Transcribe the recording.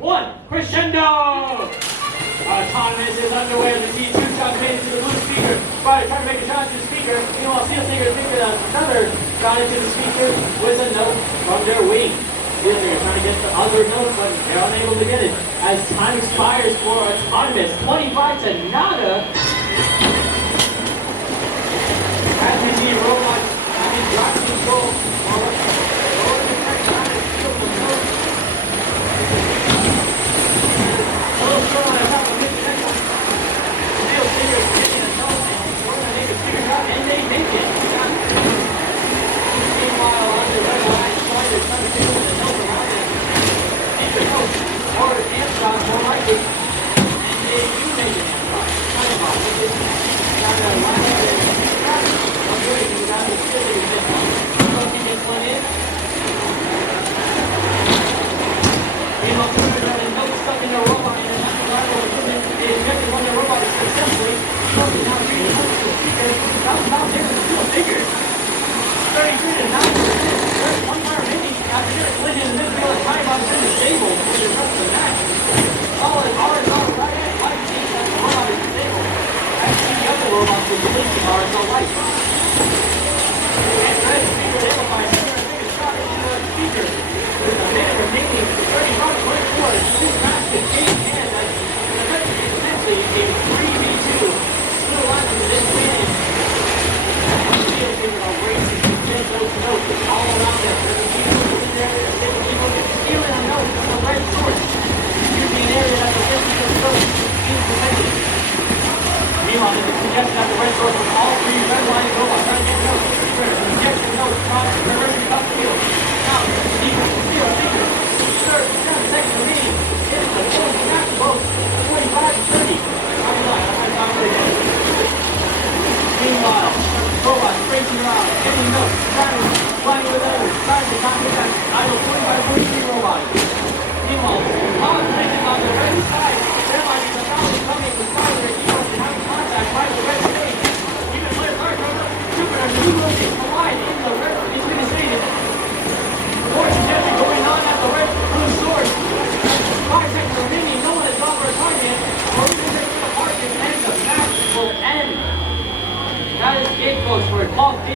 1, crescendo! Autonomous is underway as the T2 shot made into the blue speaker. Spyder trying to make a shot to the speaker. Meanwhile, Steel Singer thinking another shot into the speaker with a note from their wing. Steel Singer trying to get the other note, but they're unable to get it. As time expires for Autonomous, 25 to nada. As we see robots having drop control. And they make it. Meanwhile, on the red line, Spyder trying to get the note around it. Make the note, or the hand shot more likely. And they do make it. TitanBot, which is got a line up there. I'm good, you got the silly bit. So he gets one in. Meanwhile, Spyder got a note stuck in the robot, and that's the rival equipment. They ejected one of the robots successfully. Now, about there, still bigger. 33 to 9%. There's 1 more remaining. After this collision in the midfield, TitanBot is in the stable for the rest of the match. All is hard, all right, and light seems that the robot is stable. Actually, the other robots with the blinking are so light. And red speaker able by Singer to take a shot into the speaker. With a minute remaining, 31-24 is too fast to change hands. The red is essentially a 3v2. Still alive in this game. Steel Singer are racing to get those notes all around them. There's a few people in there that they will keep on stealing a note from the red source. Using an area that the red source is prevented. Meanwhile, it is suggested that the red source with all 3 red line robots trying to get notes. Reject the notes across the reversing up field. Now, Steel Singer, third, 7 seconds remaining. It is the fourth match vote, 45-30. Meanwhile, robots racing around, getting notes, flying with others, trying to contact idle 25-43 robots. Meanwhile,